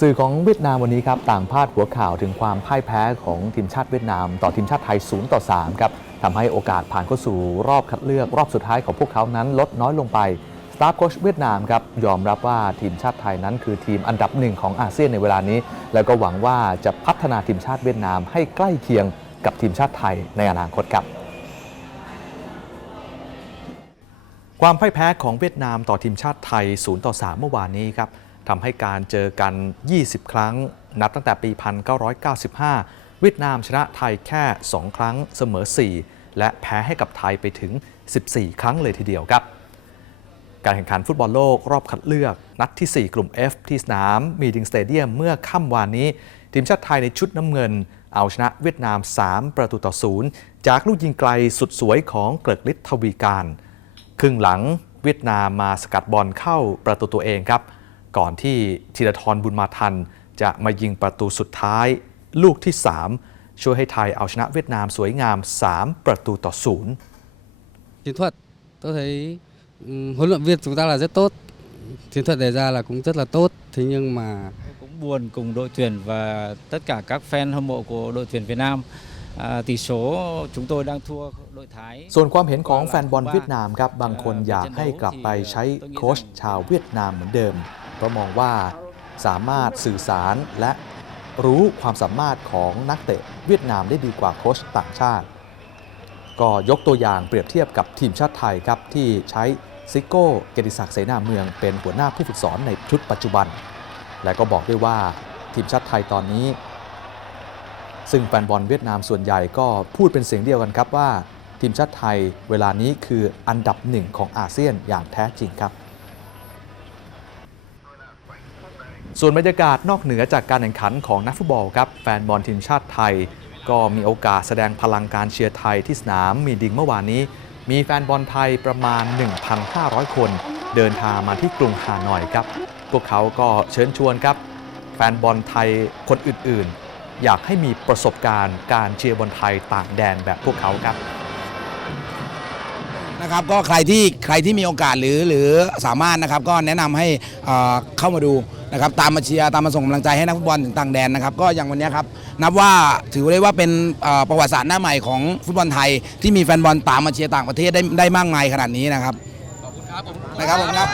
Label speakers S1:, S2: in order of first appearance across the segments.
S1: สื่อของเวียดนามวันนี้ครับต่างพาดหัวข่าวถึงความพ่ายแพ้ของทีมชาติเวียดนาม ต่อทีมชาติไทย 0 ต่อ 3 ครับทำให้โอกาสผ่านเข้าสู่รอบคัดเลือกรอบสุดท้ายของพวกเขานั้นลดน้อยลงไปสตาฟโค้ชเวียดนามครับยอมรับว่าทีมชาติไทยนั้นคือทีมอันดับหนึ่งของอาเซียนในเวลานี้ แล้วก็หวังว่าจะพัฒนาทีมชาติเวียดนามให้ใกล้เคียงกับทีมชาติไทยในอนาคตครับความพ่ายแพ้ของเวียดนามต่อทีมชาติไทย 0 ต่อ 3 เมื่อวานนี้ครับ ทำให้การเจอกัน 20 ครั้ง นับตั้งแต่ปี 1995 เวียดนามชนะไทยแค่ 2 ครั้งเสมอ 4 และแพ้ให้กับไทยไปถึง 14 ครั้งเลยทีเดียวครับ การแข่งขันฟุตบอลโลกรอบคัดเลือก นัดที่ 4 กลุ่ม F ที่สนามมีดิงสเตเดียมเมื่อค่ำวานนี้ ทีมชาติไทยในชุดน้ำเงิน เอาชนะเวียดนาม 3 ประตูต่อ0จากลูกยิงไกลสุดสวยของเกลิกฤทธิ์ทวีการ ครึ่งหลังเวียดนามมาสกัดบอลเข้าประตูตัวเองครับ ก่อนที่ธีรทรบุญมาทัน จะมายิงประตูสุดท้าย ลูกที่ 3 ช่วยให้ไทยเอาชนะเวียดนามสวยงาม 3 ประตูต่อศูนย์
S2: chiến thuật tôi thấy ừm, huấn luyện viên chúng ta là rất tốt chiến thuật đề ra là cũng rất là tốt thế nhưng mà
S3: cũng buồn cùng đội tuyển và tất cả các fan hâm mộ của đội tuyển Việt Nam. À, tỷ số chúng tôi đang thua đội Thái.
S1: ส่วนความเห็นของแฟนบอลเวียดนามครับ บางคนอยากให้กลับไปใช้โค้ชชาวเวียดนามเหมือนเดิม เพราะมองว่าสามารถสื่อสารและรู้ความสามารถของนักเตะเวียดนามได้ดีกว่าโค้ชต่างชาติ ก็ยกตัวอย่างเปรียบเทียบกับทีมชาติไทยครับ ที่ใช้ซิโก้เกติศักดิ์เสนาเมืองเป็นหัวหน้าผู้ฝึกสอนในชุดปัจจุบัน และก็บอกด้วยว่าทีมชาติไทยตอนนี้ ซึ่งแฟนบอลเวียดนามส่วนใหญ่ก็พูดเป็นเสียงเดียวกันครับว่า ทีมชาติไทยเวลานี้คืออันดับหนึ่งของอาเซียนอย่างแท้จริงครับ ส่วนบรรยากาศนอกเหนือจากการแข่งขันของนักฟุตบอลครับแฟนบอลทีมชาติไทย ก็มีโอกาสแสดงพลังการเชียร์ไทยที่สนามมีดิงเมื่อวานนี้ มีแฟนบอลไทยประมาณ 1,500 คน เดินทางมาที่กรุงฮานอยครับพวกเขาก็เชิญชวนครับ แฟนบอลไทยคนอื่นๆ อยากให้มีประสบการณ์การเชียร์บอลไทยต่างแดนแบบพวกเขาครับ
S4: นะครับก็ใครที่ใครที่มีโอกาสหรือหรือสามารถนะครับก็แนะนำให้เข้ามาดู นะครับตามมาเชียร์ตามมาส่งกำลังใจให้นักฟุตบอลถึงต่างแดนนะครับก็อย่างวันนี้ครับนับว่าถือได้ว่าเป็นประวัติศาสตร์หน้าใหม่ของฟุตบอลไทย ที่มีแฟนบอลตามมาเชียร์ต่างประเทศได้ได้มากมายขนาดนี้นะครับขอบคุณครับผมนะครับผมครับ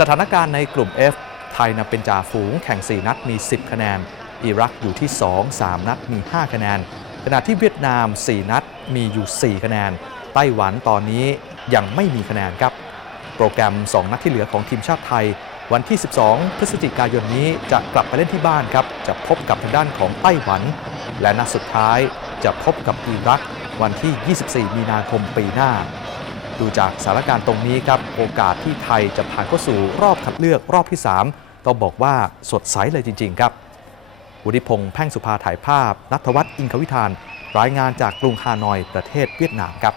S1: สถานการณ์ในกลุ่ม F ไทยนำเป็นจ่าฝูงแข่ง 4 นัดมี 10 คะแนน อิรักอยู่ที่ 2 3 นัดมี 5 คะแนน ขณะที่เวียดนาม 4 นัดมีอยู่ 4 คะแนน ไต้หวันตอนนี้ยังไม่มีคะแนนครับ โปรแกรม 2 นัดที่เหลือของทีมชาติไทย วันที่ 12 พฤศจิกายนนี้จะกลับไปเล่นที่บ้านครับ จะพบกับทางด้านของไต้หวัน และนัดสุดท้ายจะพบกับอิรักวันที่ 24 มีนาคมปีหน้า ดูจากสถานการณ์ตรงนี้ครับ โอกาสที่ไทยจะผ่านเข้าสู่รอบคัดเลือกรอบที่ 3 ต้องบอกว่าสดใสเลยจริง ๆ ครับ วุฒิพงษ์แพ่งสุภาถ่ายภาพนัทวัฒน์อิงควิธาน รายงานจากกรุงฮานอยประเทศเวียดนามครับ